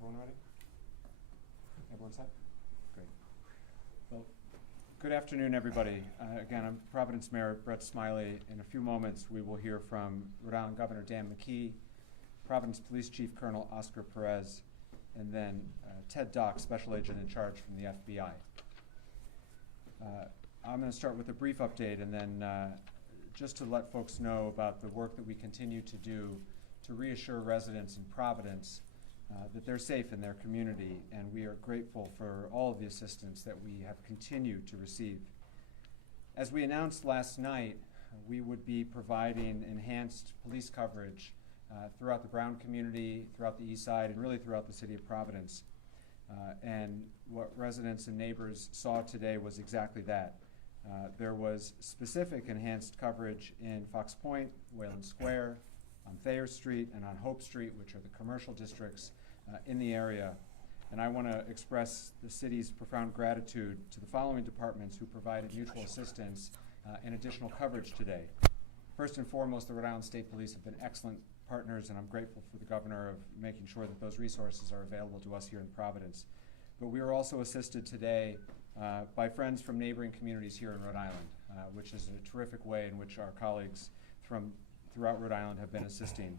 everyone ready? Everyone set? Great. Well, good afternoon, everybody. Again, I'm Providence Mayor Brett Smiley. In a few moments, we will hear from Rhode Island Governor Dan McKee, Providence Police Chief Colonel Oscar Perez, and then Ted Dock, Special Agent in Charge from the FBI. I'm going to start with a brief update and then just to let folks know about the work that we continue to do to reassure residents in Providence that they're safe in their community, and we are grateful for all of the assistance that we have continued to receive. As we announced last night, we would be providing enhanced police coverage throughout the Brown community, throughout the East Side, and really throughout the city of Providence. And what residents and neighbors saw today was exactly that. There was specific enhanced coverage in Fox Point, Wayland Square, on Thayer Street, and on Hope Street, which are the commercial districts in the area. And I want to express the city's profound gratitude to the following departments who provided mutual assistance and additional coverage today. First and foremost, the Rhode Island State Police have been excellent partners, and I'm grateful for the governor of making sure that those resources are available to us here in Providence. But we are also assisted today by friends from neighboring communities here in Rhode Island, which is a terrific way in which our colleagues from throughout Rhode Island have been assisting.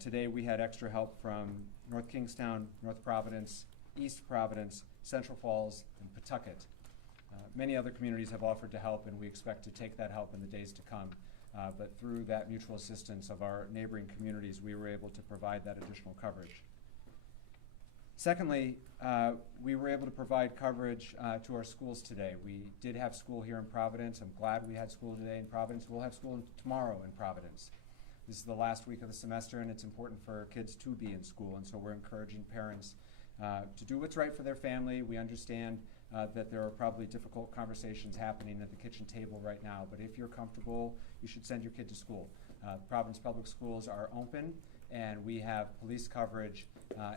Today we had extra help from North Kingstown, North Providence, East Providence, Central Falls, and Pawtucket. Many other communities have offered to help, and we expect to take that help in the days to come. But through that mutual assistance of our neighboring communities, we were able to provide that additional coverage. Secondly, we were able to provide coverage to our schools today. We did have school here in Providence. I'm glad we had school today in Providence. We'll have school tomorrow in Providence. This is the last week of the semester, and it's important for kids to be in school, and so we're encouraging parents to do what's right for their family. We understand that there are probably difficult conversations happening at the kitchen table right now, but if you're comfortable, you should send your kid to school. Providence Public Schools are open, and we have police coverage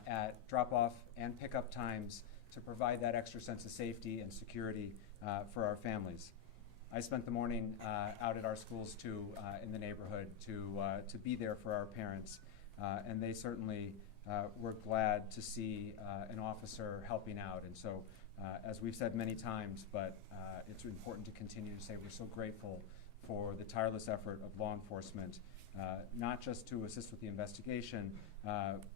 at drop-off and pickup times to provide that extra sense of safety and security for our families. I spent the morning out at our schools too in the neighborhood to be there for our parents, and they certainly were glad to see an officer helping out. And so, as we've said many times, but it's important to continue to say we're so grateful for the tireless effort of law enforcement, not just to assist with the investigation,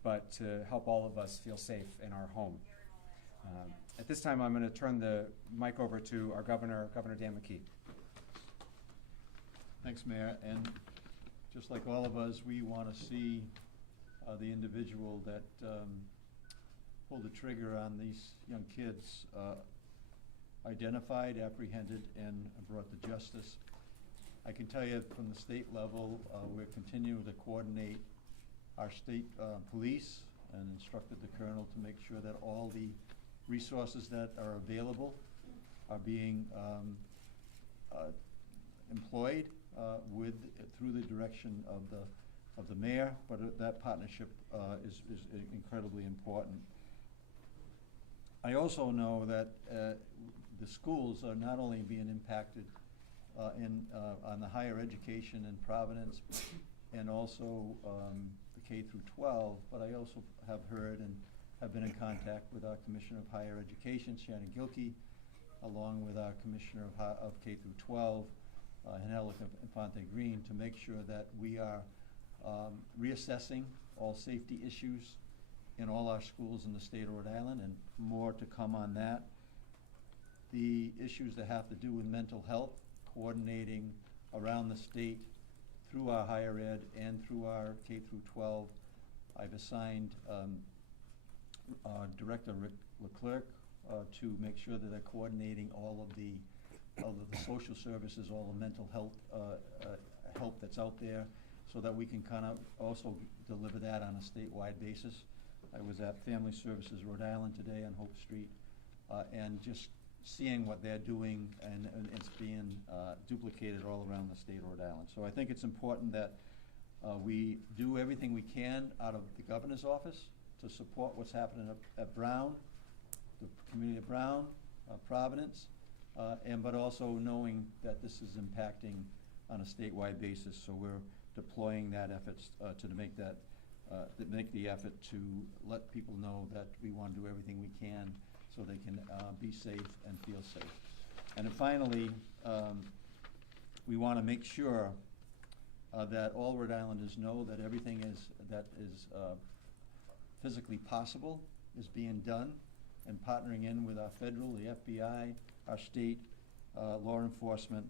but to help all of us feel safe in our home. At this time, I'm going to turn the mic over to our Governor Dan McKee. Thanks, Mayor. And just like all of us, we want to see the individual that pulled the trigger on these young kids identified, apprehended, and brought to justice. I can tell you from the state level, we're continuing to coordinate our state police and instructed the colonel to make sure that all the resources that are available are being employed through the direction of the mayor, but that partnership is incredibly important. I also know that the schools are not only being impacted on the higher education in Providence and also the K through 12, but I also have heard and have been in contact with our Commissioner of Higher Education, Shannon Gilkey, along with our Commissioner of K through 12, Angelica Infante Green, to make sure that we are reassessing all safety issues in all our schools in the state of Rhode Island, and more to come on that. The issues that have to do with mental health, coordinating around the state through our higher ed and through our K through 12. I've assigned Director Rick Leclerc to make sure that they're coordinating all of the social services, all the mental health help that's out there, so that we can kind of also deliver that on a statewide basis. I was at Family Services Rhode Island today on Hope Street, and just seeing what they're doing, and it's being duplicated all around the state of Rhode Island. So I think it's important that we do everything we can out of the governor's office to support what's happening at Brown, the community of Brown, Providence, but also knowing that this is impacting on a statewide basis. So we're deploying that efforts to make that that make the effort to let people know that we want to do everything we can so they can be safe and feel safe. And then finally, we want to make sure that all Rhode Islanders know that everything that is physically possible is being done, and partnering in with our federal, the FBI, our state law enforcement,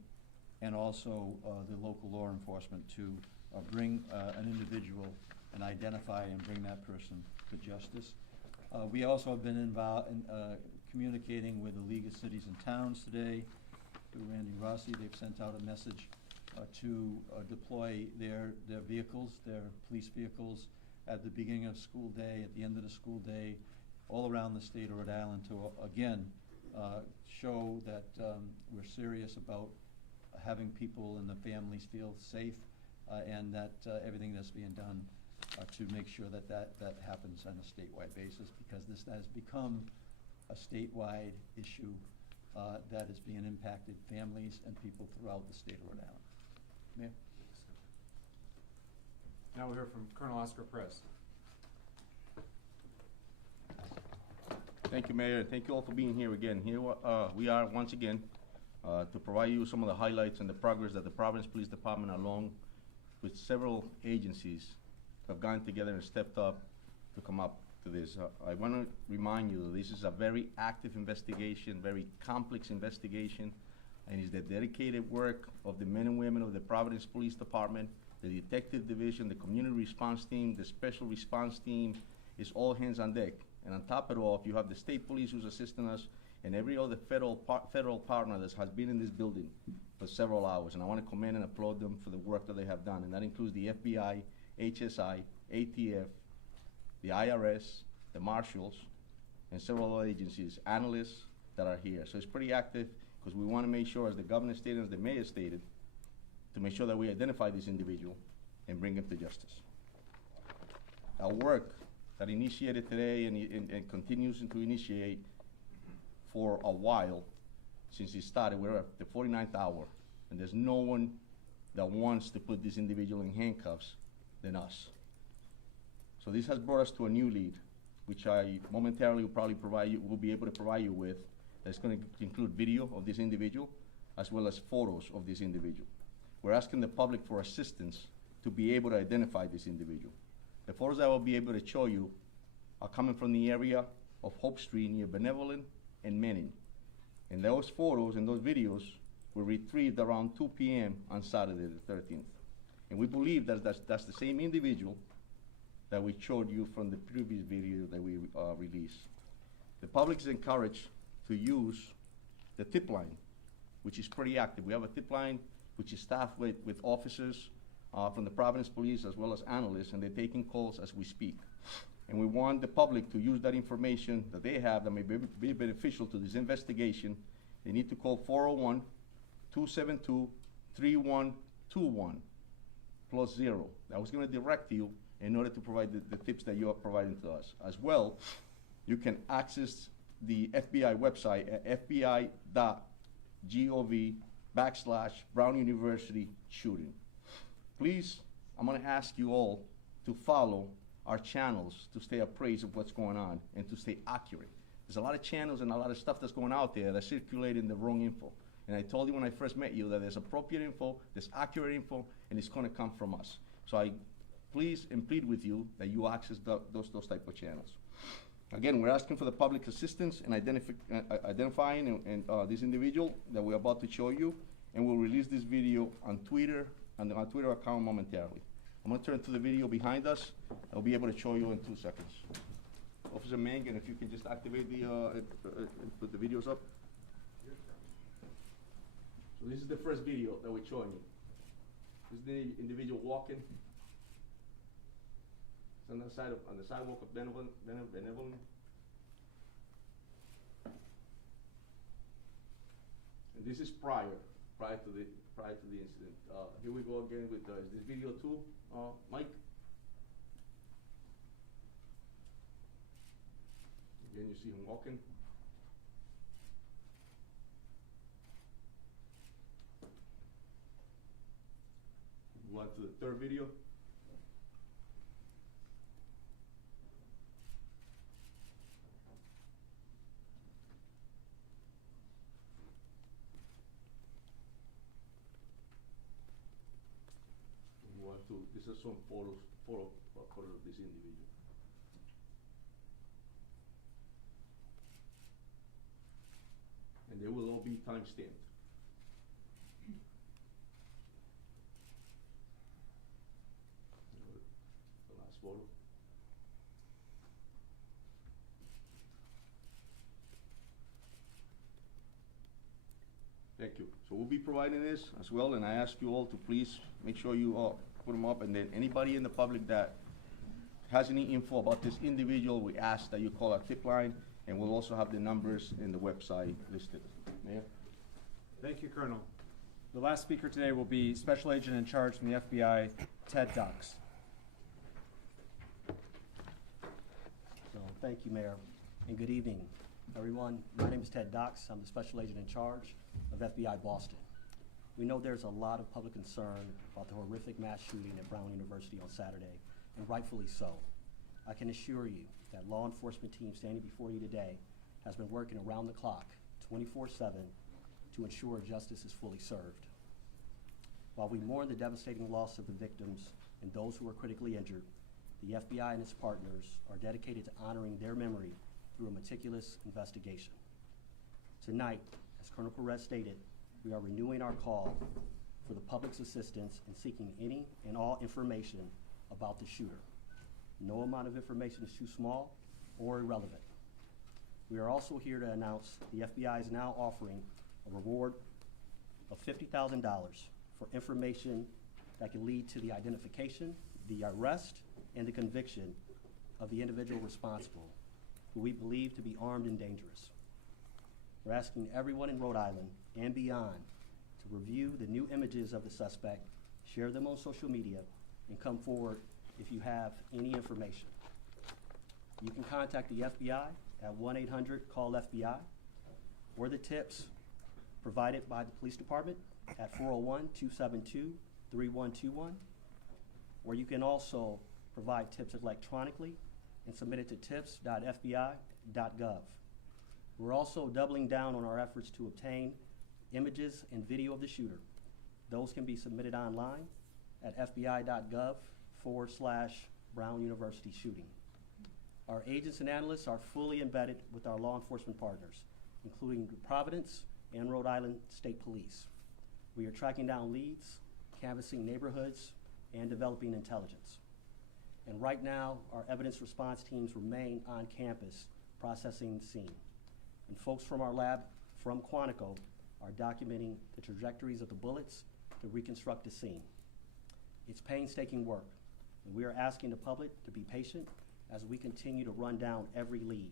and also the local law enforcement to bring an individual and identify and bring that person to justice. We also have been involved in communicating with the League of Cities and Towns today, through Randy Rossi. They've sent out a message to deploy their vehicles, their police vehicles, at the beginning of school day, at the end of the school day, all around the state of Rhode Island to, again, show that we're serious about having people and the families feel safe, and that everything that's being done to make sure that happens on a statewide basis, because this has become a statewide issue that is being impacted families and people throughout the state of Rhode Island. Mayor? Now we'll hear from Colonel Oscar Perez. Thank you, Mayor, and thank you all for being here again. Here we are once again to provide you some of the highlights and the progress that the Providence Police Department, along with several agencies, have gotten together and stepped up to come up to this. I want to remind you that this is a very active investigation, very complex investigation, and it's the dedicated work of the men and women of the Providence Police Department, the Detective Division, the Community Response Team, the Special Response Team. It's all hands on deck. And on top of it all, you have the state police who's assisting us, and every other federal partner that has been in this building for several hours. And I want to commend and applaud them for the work that they have done. And that includes the FBI, HSI, ATF, the IRS, the marshals, and several other agencies, analysts that are here. So it's pretty active, because we want to make sure, as the governor stated, as the mayor stated, to make sure that we identify this individual and bring him to justice. Our work that initiated today and continues to initiate for a while since it started. We're at the 49th hour, and there's no one that wants to put this individual in handcuffs than us. So this has brought us to a new lead, which I momentarily will probably will be able to provide you with. That's going to include video of this individual, as well as photos of this individual. We're asking the public for assistance to be able to identify this individual. The photos I will be able to show you are coming from the area of Hope Street near Benevolent and Manning. And those photos and those videos were retrieved around 2 p.m. on Saturday the 13th. And we believe that that's the same individual that we showed you from the previous video that we released. The public is encouraged to use the tip line, which is pretty active. We have a tip line which is staffed with officers from the Providence Police, as well as analysts, and they're taking calls as we speak. And we want the public to use that information that they have that may be beneficial to this investigation. They need to call 401-272-3121 +0. I was going to direct you in order to provide the tips that you are providing to us. As well, you can access the FBI website at fbi.gov/Brown University shooting. Please, I'm going to ask you all to follow our channels to stay appraised of what's going on and to stay accurate. There's a lot of channels and a lot of stuff that's going out there that's circulating the wrong info. And I told you when I first met you that there's appropriate info, there's accurate info, and it's going to come from us. So I please and plead with you that you access those type of channels. Again, we're asking for the public assistance in identifying this individual that we're about to show you, and we'll release this video on Twitter, on our Twitter account momentarily. I'm going to turn to the video behind us. I'll be able to show you in 2 seconds. Officer Mangan, if you can just activate put the videos up. So this is the first video that we're showing you. This is the individual walking. It's on the sidewalk of Benevolent. And this is prior to the incident. Here we go again with is this video too, Mike? Again, you see him walking. Go on to the third video. these are some photos of this individual. And they will all be time-stamped. The last photo. Thank you. So we'll be providing this as well, and I ask you all to please make sure you put them up, and then anybody in the public that has any info about this individual, we ask that you call our tip line, and we'll also have the numbers in the website listed. Mayor? Thank you, Colonel. The last speaker today will be Special Agent in Charge from the FBI, Ted Dux. So, thank you, Mayor, and good evening, everyone. My name is Ted Dux. I'm the Special Agent in Charge of FBI Boston. We know there's a lot of public concern about the horrific mass shooting at Brown University on Saturday, and rightfully so. I can assure you that law enforcement team standing before you today has been working around the clock, 24/7, to ensure justice is fully served. While we mourn the devastating loss of the victims and those who were critically injured, the FBI and its partners are dedicated to honoring their memory through a meticulous investigation. Tonight, as Colonel Perez stated, we are renewing our call for the public's assistance in seeking any and all information about the shooter. No amount of information is too small or irrelevant. We are also here to announce the FBI is now offering a reward of $50,000 for information that can lead to the identification, the arrest, and the conviction of the individual responsible, who we believe to be armed and dangerous. We're asking everyone in Rhode Island and beyond to review the new images of the suspect, share them on social media, and come forward if you have any information. You can contact the FBI at 1-800-CALL-FBI or the tips provided by the police department at 401-272-3121, or you can also provide tips electronically and submit it to tips.fbi.gov. We're also doubling down on our efforts to obtain images and video of the shooter. Those can be submitted online at fbi.gov/Brown University shooting. Our agents and analysts are fully embedded with our law enforcement partners, including Providence and Rhode Island State Police. We are tracking down leads, canvassing neighborhoods, and developing intelligence. And right now, our evidence response teams remain on campus processing the scene. And folks from our lab from Quantico are documenting the trajectories of the bullets to reconstruct the scene. It's painstaking work, and we are asking the public to be patient as we continue to run down every lead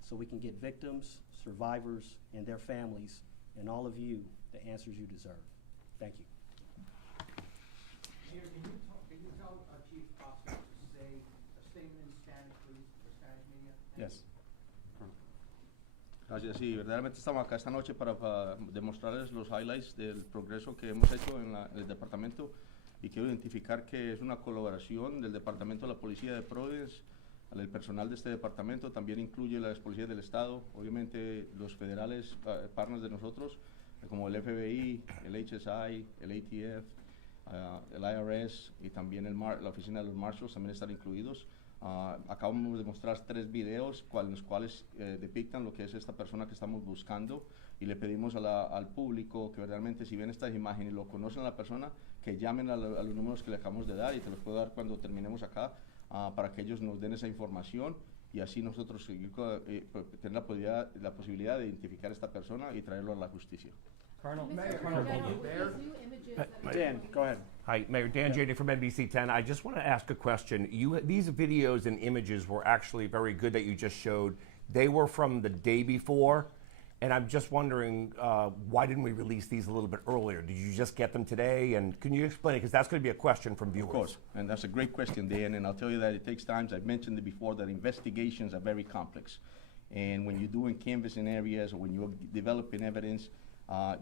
so we can get victims, survivors, and their families, and all of you the answers you deserve. Thank you. Mayor, can you tell our chief prosecutor to say a statement in Spanish, please, for Spanish media? Thank Yes. Gracias, sí, verdaderamente estamos acá esta noche para demostrarles los highlights del progreso que hemos hecho en el departamento, y quiero identificar que es una colaboración del Departamento de la Policía de Providence, el personal de este departamento, también incluye las policías del estado, obviamente los federales partners de nosotros, como el FBI, el HSI, el ATF, el IRS y también la oficina de los marshals también están incluidos. Acabamos de mostrar 3 videos los cuales depictan lo que es esta persona que estamos buscando, y le pedimos al público que realmente, si ven estas imágenes y lo conocen a la persona, que llamen a los números que le acabamos de dar, y te los puedo dar cuando terminemos acá, para que ellos nos den esa información y así nosotros tener la posibilidad de identificar a esta persona y traerlo a la justicia. Colonel? Mayor, Colonel, Mayor, Dan, go ahead. Hi, Mayor Dan Jada from NBC 10. I just want to ask a question. These videos and images were actually very good that you just showed. They were from the day before, and I'm just wondering, why didn't we release these a little bit earlier? Did you just get them today? And can you explain it? Because that's going to be a question from viewers. Of course, and that's a great question, Dan, and I'll tell you that it takes time. I've mentioned it before, that investigations are very complex. And when you're doing canvassing areas or when you're developing evidence,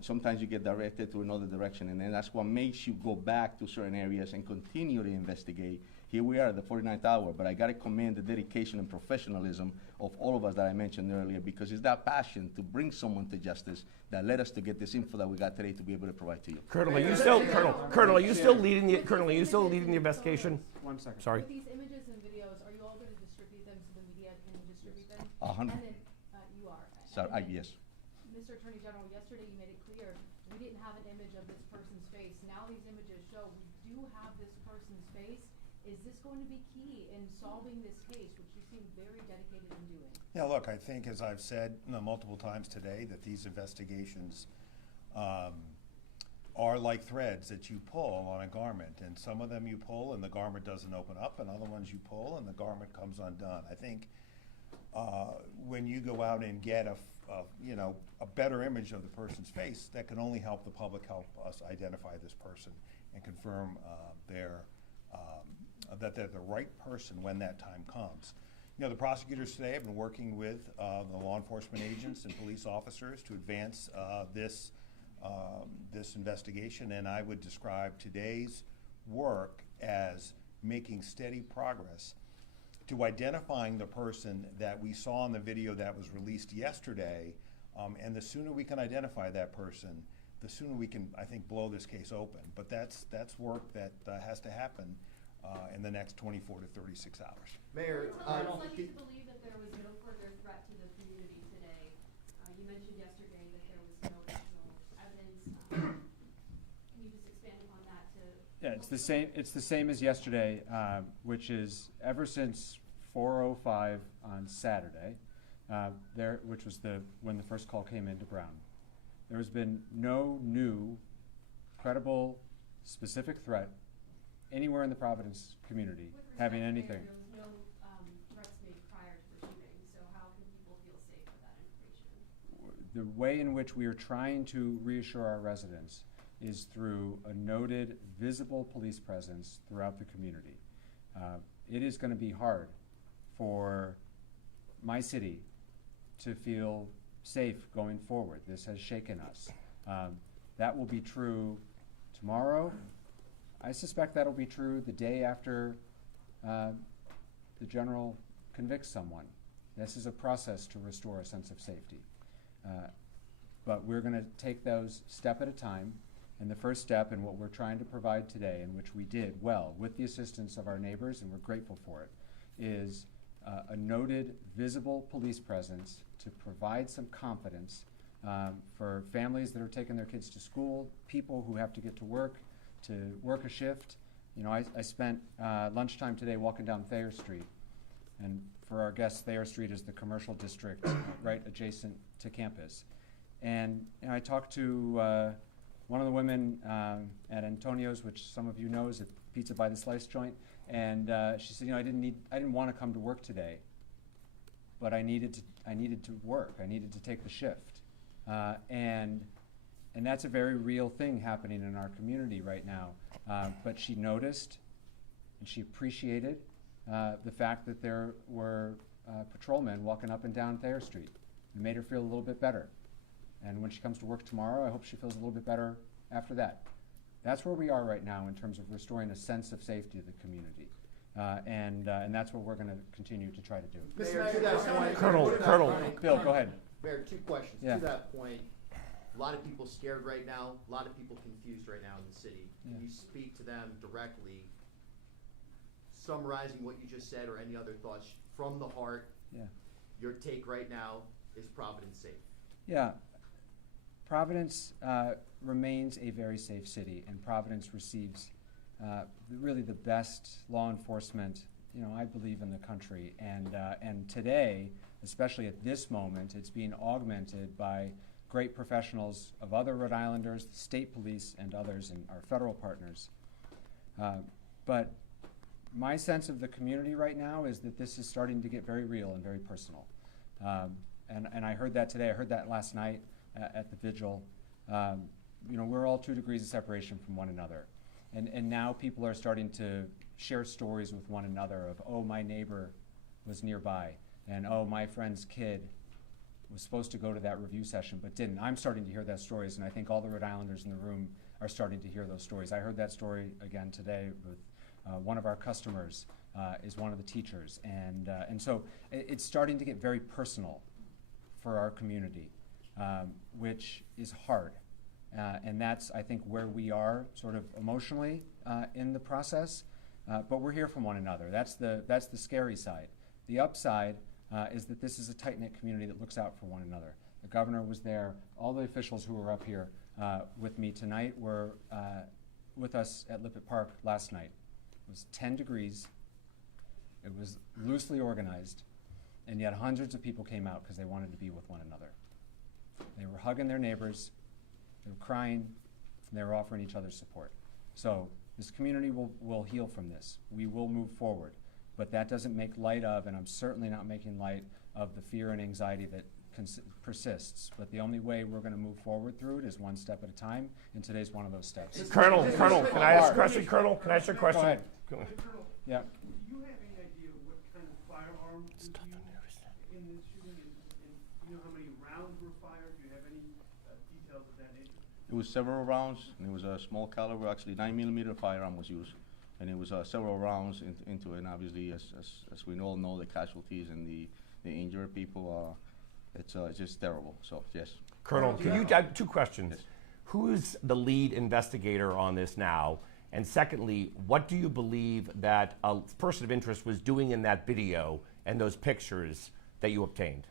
Sometimes you get directed to another direction, and then that's what makes you go back to certain areas and continue to investigate. Here we are at the 49th hour, but I gotta commend the dedication and professionalism of all of us that I mentioned earlier, because it's that passion to bring someone to justice that led us to get this info that we got today to be able to provide to you. Colonel, are you still leading the investigation? 1 second. Sorry. With these images and videos, are you all going to distribute them so the media can distribute them? 100. And then, you are. So, And then, yes. Mr. Attorney General, yesterday you made it clear, we didn't have an image of this person's face. Now these images show we do have this person's face. Is this going to be key in solving this case, which you seem very dedicated in doing? Yeah, look, I think, as I've said multiple times today, that these investigations are like threads that you pull on a garment, and some of them you pull and the garment doesn't open up, and other ones you pull and the garment comes undone. I think when you go out and get a better image of the person's face, that can only help the public, help us identify this person and confirm that they're the right person when that time comes. You know, the prosecutors today have been working with the law enforcement agents and police officers to advance this investigation, and I would describe today's work as making steady progress to identifying the person that we saw in the video that was released yesterday, and the sooner we can identify that person, the sooner we can, I think, blow this case open. But that's work that has to happen in the next 24 to 36 hours. Mayor, It's led you to believe that there was no further threat to the community today. You mentioned yesterday that there was no additional evidence. Can you just expand upon that to? Yeah, it's the same as yesterday, which is ever since 4:05 on Saturday, which was when the first call came into Brown. There has been no new, credible, specific threat anywhere in the Providence community With respect having to anything. There was no threats made prior to the shooting, so how can people feel safe with that information? The way in which we are trying to reassure our residents is through a noted, visible police presence throughout the community. It is going to be hard for my city to feel safe going forward. This has shaken us. That will be true tomorrow. I suspect that'll be true the day after the general convicts someone. This is a process to restore a sense of safety. But we're going to take those step at a time. And the first step, and what we're trying to provide today, and which we did well with the assistance of our neighbors, and we're grateful for it, is a noted, visible police presence to provide some confidence for families that are taking their kids to school, people who have to get to work a shift. You know, I spent lunchtime today walking down Thayer Street, and for our guests, Thayer Street is the commercial district right adjacent to campus. And I talked to one of the women at Antonio's, which some of you know is a pizza by the slice joint, and she said, I didn't want to come to work today, but I needed to work. I needed to take the shift, and that's a very real thing happening in our community right now. But she noticed, and she appreciated the fact that there were patrolmen walking up and down Thayer Street. It made her feel a little bit better. And when she comes to work tomorrow, I hope she feels a little bit better after that. That's where we are right now in terms of restoring a sense of safety to the community. And that's what we're going to continue to try to do. Mayor, to that point. Colonel. Bill, go ahead. Mayor, 2 questions. Yeah. To that point, a lot of people scared right now, a lot of people confused right now in the city. Can Yeah. you speak to them directly, summarizing what you just said or any other thoughts from the heart? Yeah. Your take right now is Providence safe? Yeah. Providence remains a very safe city, and Providence receives really the best law enforcement, I believe, in the country. And today, especially at this moment, it's being augmented by great professionals of other Rhode Islanders, the state police, and others, and our federal partners. But my sense of the community right now is that this is starting to get very real and very personal. And I heard that today. I heard that last night at the vigil. We're all 2 degrees of separation from one another. And now people are starting to share stories with one another of, oh, my neighbor was nearby, and oh, my friend's kid was supposed to go to that review session but didn't. I'm starting to hear those stories, and I think all the Rhode Islanders in the room are starting to hear those stories. I heard that story again today with one of our customers is one of the teachers, and so it's starting to get very personal for our community, which is hard. And that's, I think, where we are sort of emotionally in the process. But we're here for one another. That's the scary side. The upside is that this is a tight-knit community that looks out for one another. The governor was there. All the officials who were up here with me tonight were with us at Lippert Park last night. It was 10 degrees. It was loosely organized. And yet hundreds of people came out because they wanted to be with one another. They were hugging their neighbors. They were crying. And they were offering each other support. So this community will heal from this. We will move forward. But that doesn't make light of, and I'm certainly not making light of, the fear and anxiety that persists. But the only way we're going to move forward through it is one step at a time, and today's one of those steps. Colonel, can I ask a question? Colonel, can I ask you a question? Go ahead. Colonel, Yeah. do you have any idea what kind of firearm was used in this shooting, and you know how many rounds were fired? Do you have any details of that nature? It was several rounds, and it was a small caliber, actually 9mm firearm was used. And it was several rounds into it, and obviously, as we all know, the casualties and the injured people, it's just terrible, so yes. Colonel, can you add 2 questions? Yes. Who is the lead investigator on this now? And secondly, what do you believe that a person of interest was doing in that video and those pictures that you obtained?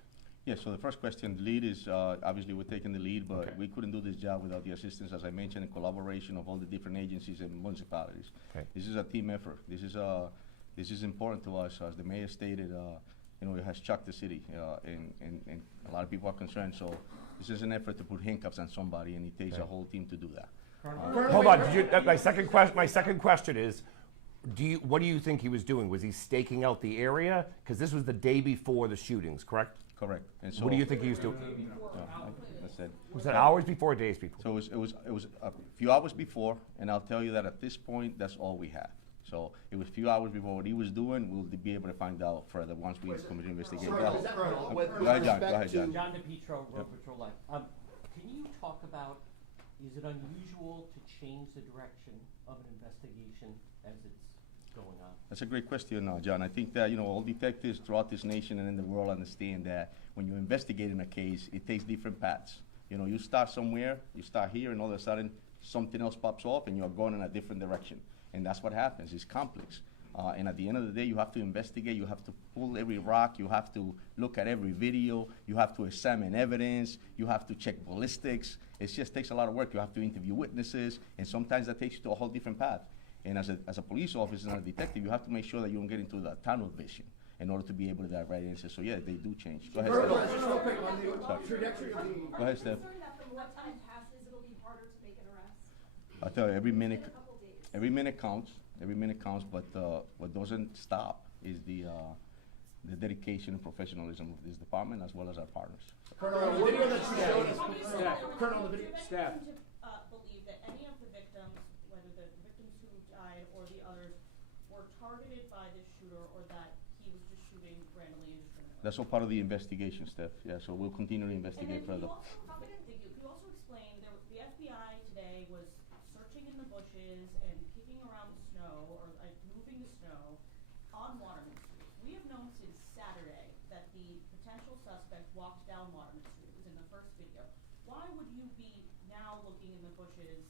Yes, so the first question, the lead is, obviously we're taking the lead, but Okay. we couldn't do this job without the assistance, as I mentioned, and collaboration of all the different agencies and municipalities. Okay. This is a team effort. This is important to us. As the mayor stated, it has shocked the city, and a lot of people are concerned. So this is an effort to put handcuffs on somebody, and it takes a whole team to do that. Hold on. My second question is, what do you think he was doing? Was he staking out the area? Because this was the day before the shootings, correct? Correct. And so What do you think he was doing? That's it. Was it hours before or days before? So it was a few hours before, and I'll tell you that at this point, that's all we have. So it was a few hours before what he was doing. We'll be able to find out further once we come to investigate. Sorry, is that Colonel, with Go ahead, John. Go respect ahead, John. John DePietro, Road Patrol Life. Can you talk about, is it unusual to change the direction of an investigation as it's going on? That's a great question, John. I think that, all detectives throughout this nation and in the world understand that when you're investigating a case, it takes different paths. You start somewhere, you start here, and all of a sudden, something else pops off, and you're going in a different direction. And that's what happens. It's complex. And at the end of the day, you have to investigate. You have to pull every rock. You have to look at every video. You have to examine evidence. You have to check ballistics. It just takes a lot of work. You have to interview witnesses, and sometimes that takes you to a whole different path. And as a police officer and a detective, you have to make sure that you don't get into the tunnel vision in order to be able to get right answers. So yeah, they do change. Go ahead, Colonel, Steph. just real quick on the Sorry. trajectory of the. Go ahead, Steph. Concerned that the more time passes, it'll be harder to make an arrest? I tell you, every minute, In a couple days. every minute counts. Every minute counts. But what doesn't stop is the dedication and professionalism of this department as well as our partners. Colonel, the video that you showed us. Colonel, the video. Staff. Believe that any of the victims, whether the victims who died or the others, were targeted by this shooter, or that he was just shooting randomly indiscriminately? That's all part of the investigation, Steph. Yeah, so we'll continue to investigate And then further. Can you also explain, the FBI today was searching in the bushes and kicking around the snow, or moving the snow on Waterman Street. We have known since Saturday that the potential suspect walked down Waterman Street. It was in the first video. Why would you be now looking in the bushes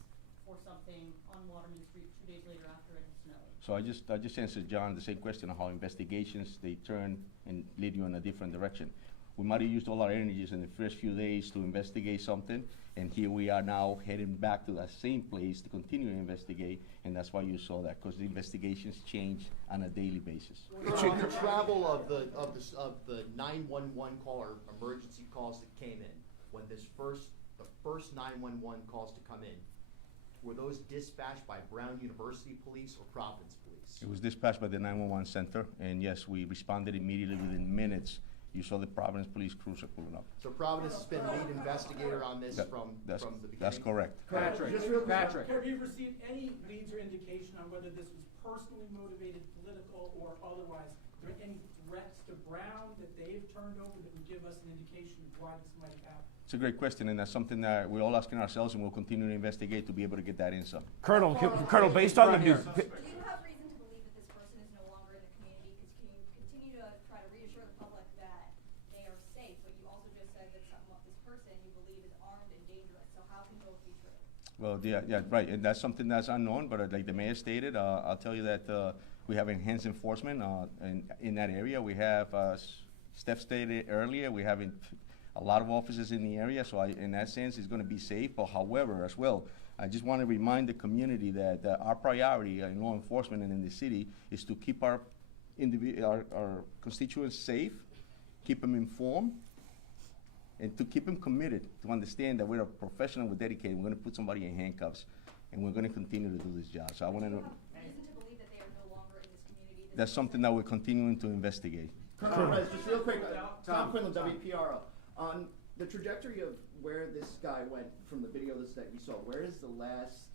for something on Waterman Street 2 days later after it had snowed? So I just answered John the same question on how investigations, they turn and lead you in a different direction. We might have used all our energies in the first few days to investigate something, and here we are now heading back to that same place to continue to investigate, and that's why you saw that, because the investigations change on a daily basis. The travel of the 911 call or emergency calls that came in, when the first 911 calls to come in, were those dispatched by Brown University Police or Providence Police? It was dispatched by the 911 center, and yes, we responded immediately within minutes. You saw the Providence Police Cruiser pulling up. So Providence has been lead investigator on this from the beginning? That's correct. Patrick, Just real quick. Patrick, have you received any leads or indication on whether this was personally motivated, political, or otherwise? Is there any threats to Brown that they've turned over that would give us an indication of why this might have happened? It's a great question, and that's something that we're all asking ourselves, and we'll continue to investigate to be able to get that answer. Colonel, based on the new, Do you have reason to believe that this person is no longer in the community? Because can you continue to try to reassure the public that they are safe, but you also just said that this person you believe is armed and dangerous, so how can both be true? Well, yeah, right, and that's something that's unknown, but like the mayor stated, I'll tell you that we have enhanced enforcement in that area. We have, Steph stated earlier, we have a lot of officers in the area, so in that sense, it's going to be safe. But however, as well, I just want to remind the community that our priority in law enforcement and in the city is to keep our constituents safe, keep them informed, and to keep them committed, to understand that we're a professional, we're dedicated, we're going to put somebody in handcuffs, and we're going to continue to do this job. So I want to know. Reason to believe that they are no longer in this community? That's something that we're continuing to investigate. Colonel Perez, just real quick, Tom Quinlan, WPRO. On the trajectory of where this guy went from the videos that you saw, where is the last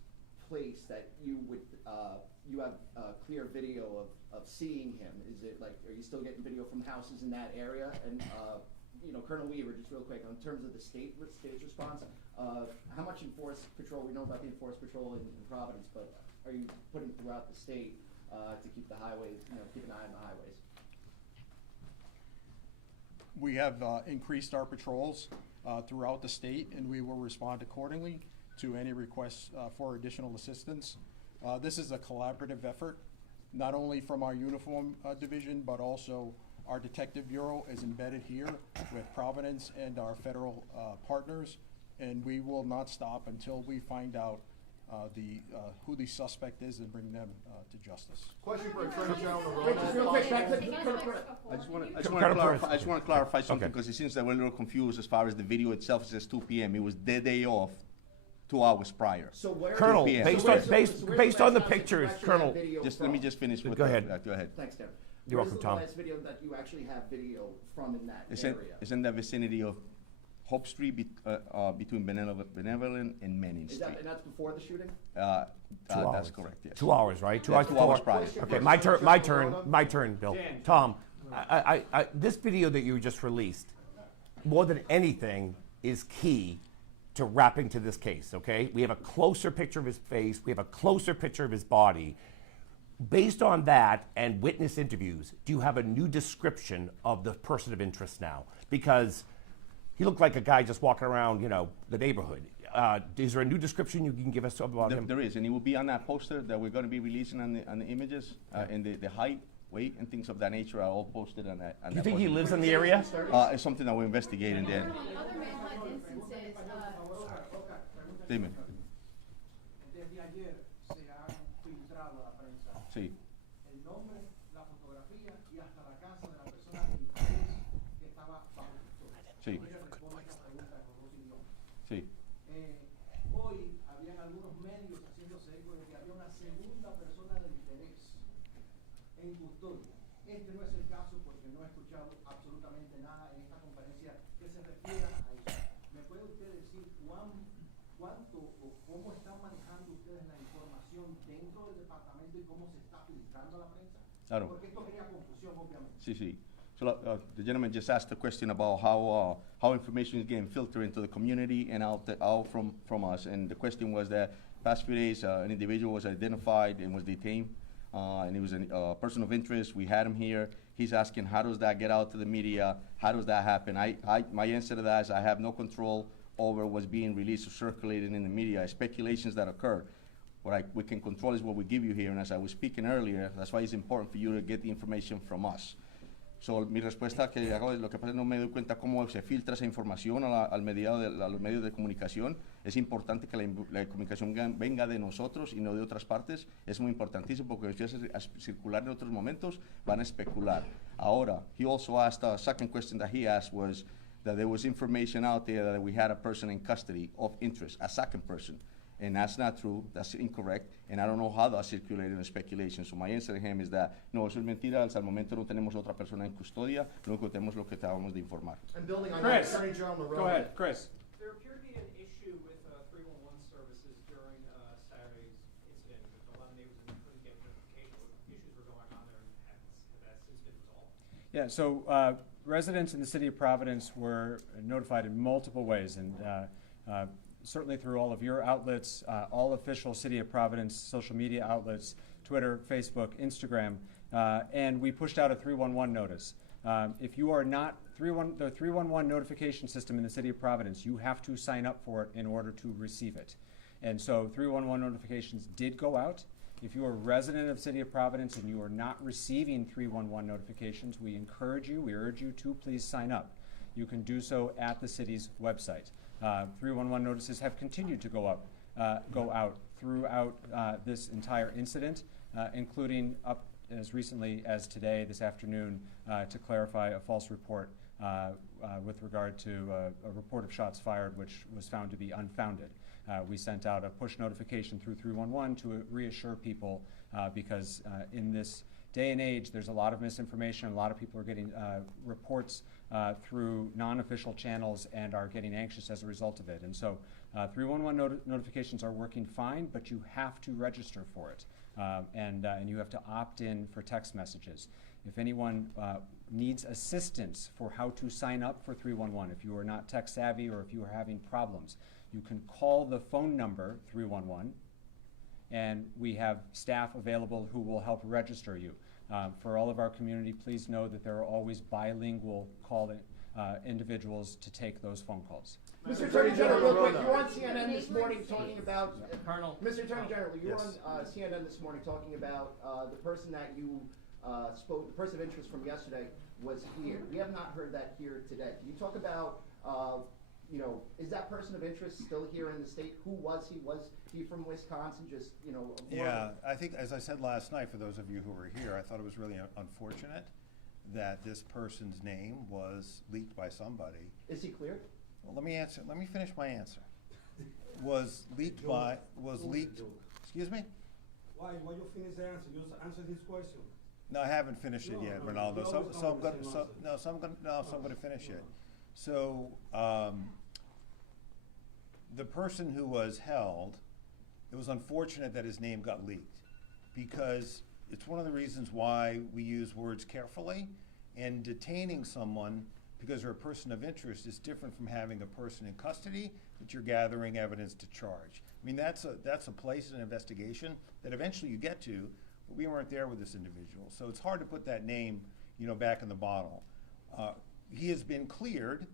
place that you would, you have clear video of seeing him? Is it like, are you still getting video from houses in that area? And, you know, Colonel Weaver, just real quick, in terms of the state's response, how much enforced patrol, we know about the enforced patrol in Providence, but are you putting throughout the state to keep the highways, you know, keep an eye on the highways? We have increased our patrols throughout the state, and we will respond accordingly to any requests for additional assistance. This is a collaborative effort, not only from our uniform division, but also our detective bureau is embedded here with Providence and our federal partners, and we will not stop until we find out who the suspect is and bring them to justice. Question for Attorney General Navarro. I just want to clarify something, because it seems that we're a little confused as far as the video itself. It says 2 p.m. It was their day off 2 hours prior. So where Colonel, 2 p.m. based on the pictures, Colonel. Let me just finish with Go ahead. Go ahead. Thanks, Darren. You're welcome, Tom. Where's the last video that you actually have video from in that It's area? in the vicinity of Hope Street between Benevolent and Manning Is Street. that, and that's before the shooting? 2 hours. That's correct, yes. 2 hours, right? 2 Yeah, hours 2 before. hours prior. Okay, my turn, Bill. Tom, this video that you just released, more than anything, is key to wrapping to this case, okay? We have a closer picture of his face. We have a closer picture of his body. Based on that and witness interviews, do you have a new description of the person of interest now? Because he looked like a guy just walking around, you know, the neighborhood. Is there a new description you can give us about him? There is, and it will be on that poster that we're going to be releasing on the images, and the height, weight, and things of that nature are all posted on that. Do you think he lives in the area? It's something that we're investigating then. Other manhunt instances, Dime. Desde ayer se ha filtrado a la prensa Sí. el nombre, la fotografía y hasta la casa de la persona del interés que estaba bajo custodia. Sí. Ella responde esta pregunta con dos idiomas. Sí. Hoy habían algunos medios haciéndose eco de que había una segunda persona de interés en custodia. Este no es el caso porque no he escuchado absolutamente nada en esta conferencia que se refiera a eso. ¿Me puede usted decir cuánto o cómo están manejando ustedes la información dentro del departamento y cómo se está filtrando a la prensa? Claro. Porque esto crea confusión, obviamente. Sí, sí. So the gentleman just asked a question about how information is getting filtered into the community and out from us. And the question was that past few days an individual was identified and was detained, and he was a person of interest. We had him here. He's asking, how does that get out to the media? How does that happen? My answer to that is I have no control over what's being released or circulated in the media, speculations that occurred. What we can control is what we give you here, and as I was speaking earlier, that's why it's important for you to get the information from us. So, mi respuesta que hago es lo que pasa es no me doy cuenta cómo se filtra esa información a los medios de comunicación. Es importante que la comunicación venga de nosotros y no de otras partes. Es muy importantísimo porque si empieza a circular en otros momentos van a especular. Ahora, he also asked, a second question that he asked was that there was information out there that we had a person in custody of interest, a second person. And that's not true, that's incorrect, and I don't know how that circulated in speculation. So my answer to him is that, no, eso es mentira, al momento no tenemos otra persona en custodia, lo único que tenemos lo que acabamos de informar. And building on Chris, that, Attorney General Navarro. go ahead, Chris. There appeared to be an issue with 311 services during Saturday's incident with 11 neighbors and couldn't get notification. What issues were going on there, and has that since been resolved? Yeah, so residents in the city of Providence were notified in multiple ways, and certainly through all of your outlets, all official City of Providence social media outlets, Twitter, Facebook, Instagram, and we pushed out a 311 notice. If you are not the 311 notification system in the City of Providence, you have to sign up for it in order to receive it. And so 311 notifications did go out. If you are a resident of City of Providence and you are not receiving 311 notifications, we urge you to please sign up. You can do so at the city's website. 311 notices have continued to go out throughout this entire incident, including up as recently as today, this afternoon, to clarify a false report with regard to a report of shots fired, which was found to be unfounded. We sent out a push notification through 311 to reassure people because in this day and age, there's a lot of misinformation. A lot of people are getting reports through non-official channels and are getting anxious as a result of it. And so 311 notifications are working fine, but you have to register for it. And you have to opt in for text messages. If anyone needs assistance for how to sign up for 311, if you are not tech savvy or if you are having problems, you can call the phone number 311, and we have staff available who will help register you. For all of our community, please know that there are always bilingual individuals to take those phone calls. Mr. Attorney General, real quick, you were on CNN this morning talking about, Colonel. Mr. Attorney General, you were Yes. on CNN this morning talking about the person that you spoke, the person of interest from yesterday was here. We have not heard that here today. Can you talk about, is that person of interest still here in the state? Who was he? Was he from Wisconsin? Just, Yeah, I think, as I said last night, for those of you who were here, I thought it was really unfortunate that this person's name was leaked by somebody. Is he cleared? Well, let me finish my answer. Excuse me? Why you finish the answer? Just answer this question. No, I haven't finished it yet, Ronaldo. So I'm gonna finish it. So, the person who was held, it was unfortunate that his name got leaked, because it's one of the reasons why we use words carefully, and detaining someone because they're a person of interest is different from having a person in custody that you're gathering evidence to charge. I mean, that's a place in an investigation that eventually you get to, but we weren't there with this individual. So it's hard to put that name, back in the bottle. He has been cleared.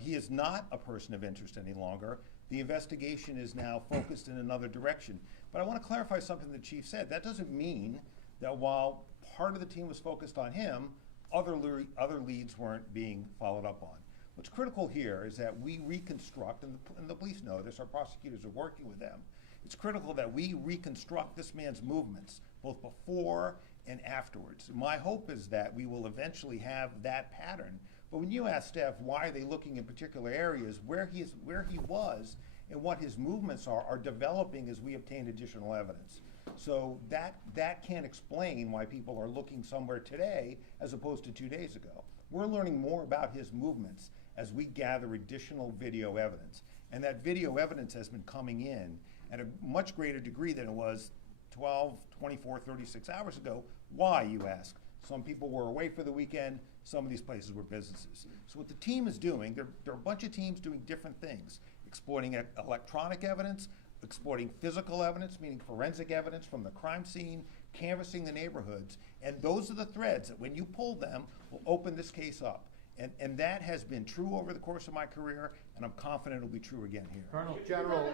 He is not a person of interest any longer. The investigation is now focused in another direction. But I want to clarify something the chief said. That doesn't mean that while part of the team was focused on him, other leads weren't being followed up on. What's critical here is that we reconstruct, and the police know this, our prosecutors are working with them. It's critical that we reconstruct this man's movements, both before and afterwards. My hope is that we will eventually have that pattern. But when you ask staff why are they looking in particular areas, where he was and what his movements are developing as we obtain additional evidence. So that can't explain why people are looking somewhere today as opposed to 2 days ago. We're learning more about his movements as we gather additional video evidence. And that video evidence has been coming in at a much greater degree than it was 12, 24, 36 hours ago. Why, you ask? Some people were away for the weekend. Some of these places were businesses. So what the team is doing, there are a bunch of teams doing different things, exploiting electronic evidence, exploiting physical evidence, meaning forensic evidence from the crime scene, canvassing the neighborhoods. And those are the threads that when you pull them will open this case up. And that has been true over the course of my career, and I'm confident it'll be true again here. Colonel. General,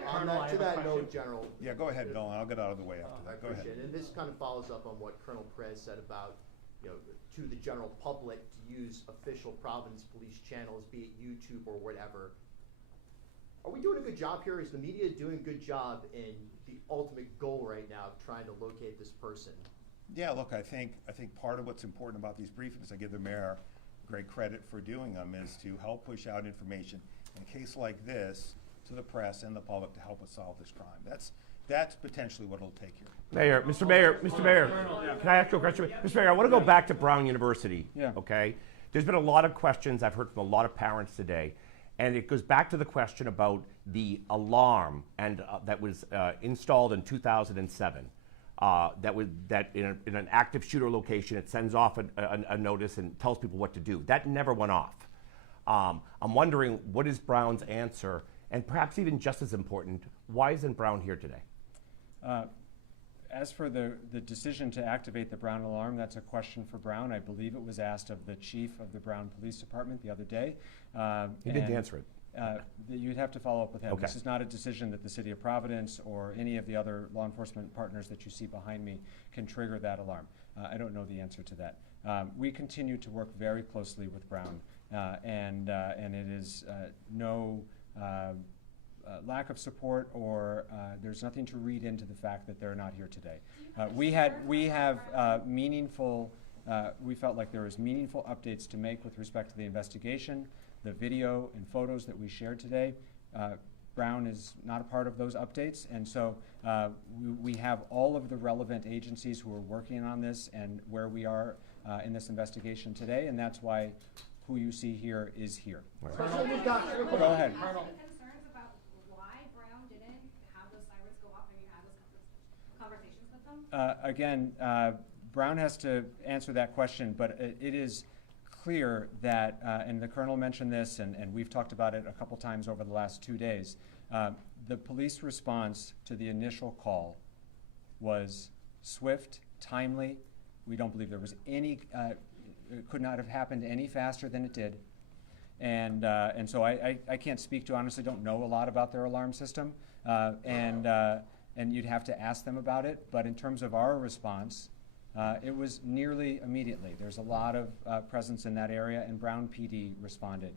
to that note, General. Yeah, go ahead, Bill, and I'll get out of the way after that. Go ahead. I appreciate it. And this kind of follows up on what Colonel Perez said about, to the general public to use official Providence police channels, be it YouTube or whatever. Are we doing a good job here? Is the media doing a good job in the ultimate goal right now of trying to locate this person? Yeah, look, I think part of what's important about these briefings, I give the mayor great credit for doing them, is to help push out information in a case like this to the press and the public to help us solve this crime. That's potentially what it'll take here. Mayor, Mr. Mayor, can I ask you a question? Mr. Mayor, I want to go back to Brown University. Yeah. Okay? There's been a lot of questions I've heard from a lot of parents today, and it goes back to the question about the alarm and that was installed in 2007. that in an active shooter location, it sends off a notice and tells people what to do. That never went off. I'm wondering, what is Brown's answer? And perhaps even just as important, why isn't Brown here today? As for the decision to activate the Brown alarm, that's a question for Brown. I believe it was asked of the chief of the Brown Police Department the other day. He didn't answer it. You'd have to follow up with him. Okay. This is not a decision that the city of Providence or any of the other law enforcement partners that you see behind me can trigger that alarm. I don't know the answer to that. We continue to work very closely with Brown, and it is no lack of support, or there's nothing to read into the fact that they're not here today. We have meaningful. We felt like there was meaningful updates to make with respect to the investigation, the video and photos that we shared today. Brown is not a part of those updates, and so we have all of the relevant agencies who are working on this and where we are in this investigation today, and that's why who you see here is here. Right. Go ahead. Concerns about why Brown didn't have those sirens go off? Have you had those conversations with them? Again, Brown has to answer that question, but it is clear that, and the Colonel mentioned this, and we've talked about it a couple times over the last 2 days, the police response to the initial call was swift, timely. We don't believe there was any, it could not have happened any faster than it did. And so I can't speak to, honestly, don't know a lot about their alarm system, and you'd have to ask them about it. But in terms of our response, it was nearly immediately. There's a lot of presence in that area, and Brown PD responded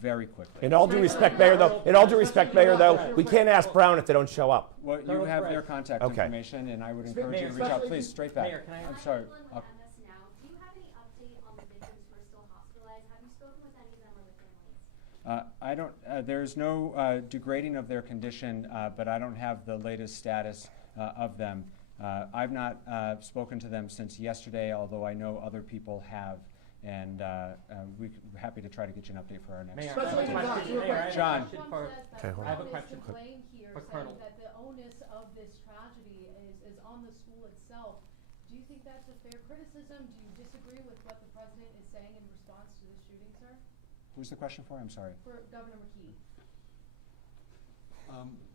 very quickly. In all due respect, Mayor, though, we can't ask Brown if they don't show up. Well, you have their contact information, and I would encourage you to reach out. Please, straight back. Mayor, can I- I'm sorry. Do you have any update on the victims who are still hospitalized? Have you spoken with any of them or the families? I don't. There's no degrading of their condition, but I don't have the latest status of them. I've not spoken to them since yesterday, although I know other people have, and we're happy to try to get you an update for our next. Mayor, I have a question. Mayor, I have a John. question for- Okay, hold I have a Brown is question to for- blame here, for saying Colonel. that the onus of this tragedy is on the school itself. Do you think that's a fair criticism? Do you disagree with what the president is saying in response to the shooting, sir? Who's the question for? I'm sorry. For Governor McKee.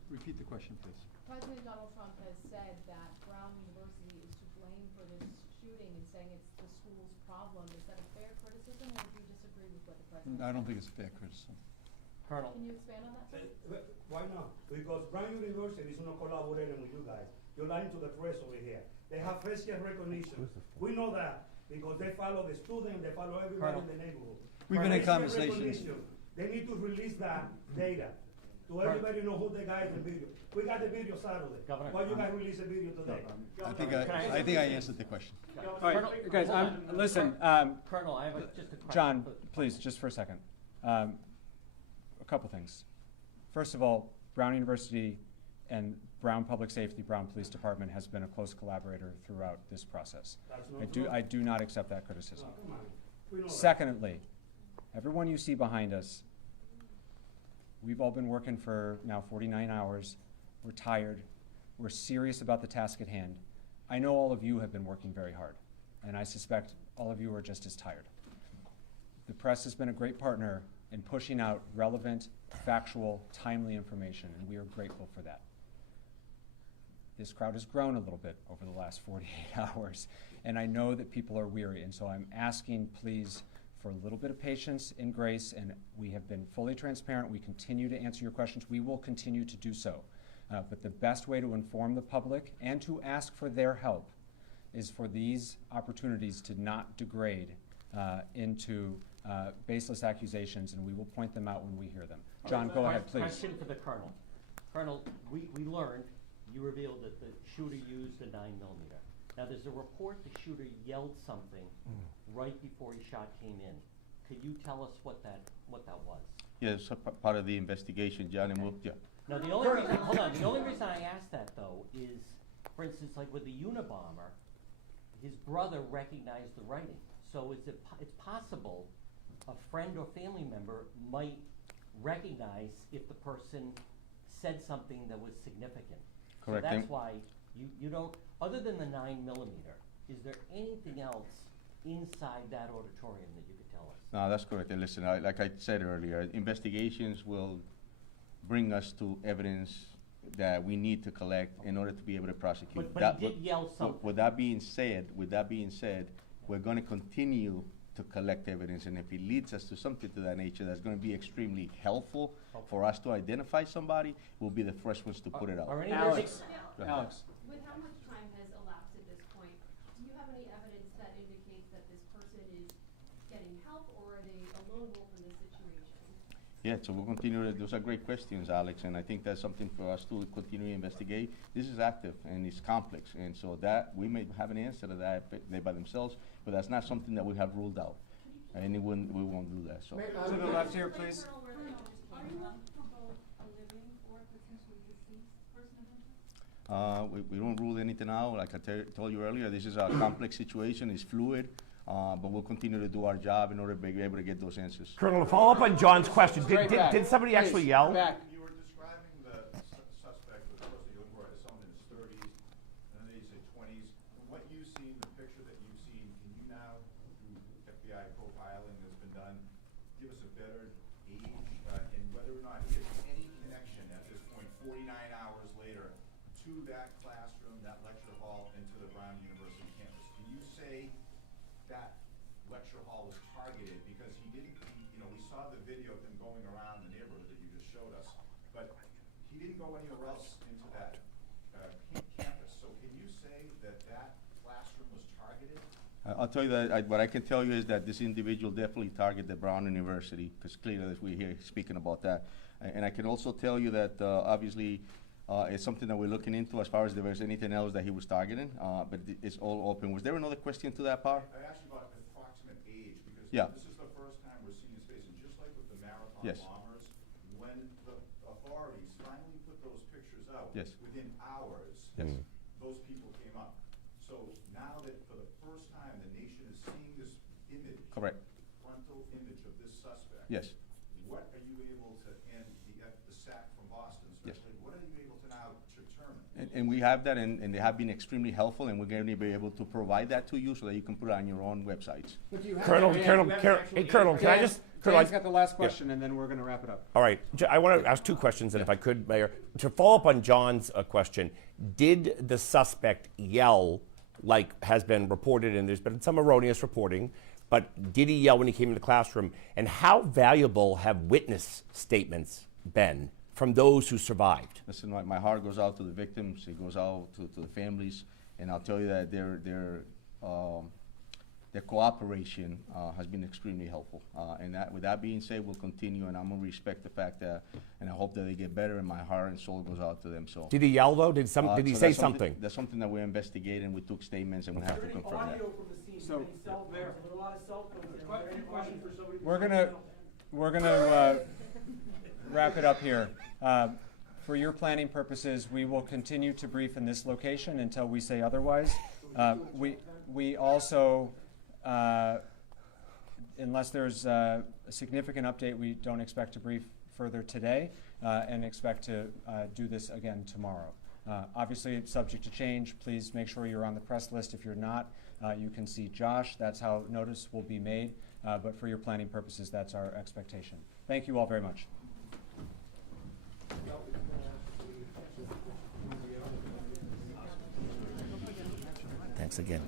Repeat the question, please. President Donald Trump has said that Brown University is to blame for this shooting and saying it's the school's problem. Is that a fair criticism, or do you disagree with what the president I don't think it's a fair criticism. Colonel. Can you expand on that, sir? Why not? Because Brown University is not collaborating with you guys. You're lying to the press over here. They have facial recognition. We know that because they follow the student, they follow everybody in the neighborhood. We've been in Facial conversations. recognition. They need to release that data to everybody know who the guy is in the video. We got the video Saturday. Governor, Why you guys release a video today? I think I answered the question. All right, guys, hold on. listen. Colonel, I have just a question. John, please, just for a second. A couple things. First of all, Brown University and Brown Public Safety, Brown Police Department has been a close collaborator throughout this process. That's not I do not accept that criticism. Come on. We know that. Secondly, everyone you see behind us, we've all been working for now 49 hours. We're tired. We're serious about the task at hand. I know all of you have been working very hard, and I suspect all of you are just as tired. The press has been a great partner in pushing out relevant, factual, timely information, and we are grateful for that. This crowd has grown a little bit over the last 48 hours, and I know that people are weary, and so I'm asking, please, for a little bit of patience and grace, and we have been fully transparent. We continue to answer your questions. We will continue to do so. But the best way to inform the public and to ask for their help is for these opportunities to not degrade into baseless accusations, and we will point them out when we hear them. John, go ahead, please. Question for the Colonel. Colonel, we learned, you revealed that the shooter used a 9mm. Now, there's a report the shooter yelled something right before his shot came in. Could you tell us what that was? Yes, part of the investigation, John, and yeah. Now, the only reason, hold on, the only reason I asked that, though, is, for instance, like with the Unabomber, his brother recognized the writing. So it's possible a friend or family member might recognize if the person said something that was significant. Correct. So that's why you don't, Other than the 9mm, is there anything else inside that auditorium that you could tell us? No, that's correct. And listen, like I said earlier, investigations will bring us to evidence that we need to collect in order to be able to prosecute. But he did yell something. With that being said, we're going to continue to collect evidence, and if it leads us to something to that nature that's going to be extremely helpful for us to identify somebody, we'll be the first ones to put it out. Are any Alex, Go ahead. Alex. With how much time has elapsed at this point, do you have any evidence that indicates that this person is getting help, or are they a lone wolf in this situation? Yeah, so we'll continue. Those are great questions, Alex, and I think that's something for us to continue to investigate. This is active and it's complex, and so that we may have an answer to that they by themselves, but that's not something that we have ruled out, and we won't do that. So. To the left here, please. Are you looking for both a living or potentially deceased person of interest? We don't rule anything out. Like I told you earlier, this is a complex situation. It's fluid, but we'll continue to do our job in order to be able to get those answers. Colonel, to follow up on John's question, did somebody actually yell? Back. You were describing the suspect was supposed to be younger, someone in his 30s, and then you say 20s. From what you've seen, the picture that you've seen, can you now, through FBI profiling that's been done, give us a better age and whether or not he has any connection at this point, 49 hours later, to that classroom, that lecture hall, and to the Brown University campus? Can you say that lecture hall was targeted? Because he didn't, we saw the video of him going around the neighborhood that you just showed us, but he didn't go anywhere else into that campus. So can you say that that classroom was targeted? I'll tell you that what I can tell you is that this individual definitely targeted the Brown University, because clearly we're here speaking about that. And I can also tell you that obviously it's something that we're looking into as far as if there's anything else that he was targeting, but it's all open. Was there another question to that part? I asked you about approximate age, because Yeah. this is the first time we're seeing his face, and just like with the marathon Yes. bombers, when the authorities finally put those pictures out, Yes. within hours, Yes. those people came up. So now that for the first time the nation is seeing this image, Correct. frontal image of this suspect, Yes. what are you able to, and the SAC from Boston Yes. especially, what are you able to now determine? And we have that, and they have been extremely helpful, and we're going to be able to provide that to you so that you can put it on your own websites. Colonel, can I just... Dan's got the last question, and then we're going to wrap it up. All right, I want to ask two questions, and if I could, Mayor. To follow up on John's question, did the suspect yell, like has been reported, and there's been some erroneous reporting, but did he yell when he came into the classroom? And how valuable have witness statements been from those who survived? Listen, my heart goes out to the victims, it goes out to the families, and I'll tell you that their cooperation has been extremely helpful. And with that being said, we'll continue, and I'm going to respect the fact that, and I hope that they get better, and my heart and soul goes out to them. So. Did he yell, though? Did he So say that's something? That's something that we're investigating. We took statements, and we have to confirm that. So, We're we're gonna wrap it up here. For your planning purposes, we will continue to brief in this location until we say otherwise. We also, unless there's a significant update, we don't expect to brief further today, and expect to do this again tomorrow. Obviously, it's subject to change. Please make sure you're on the press list. If you're not, you can see Josh. That's how notice will be made. But for your planning purposes, that's our expectation. Thank you all very much. Thanks again.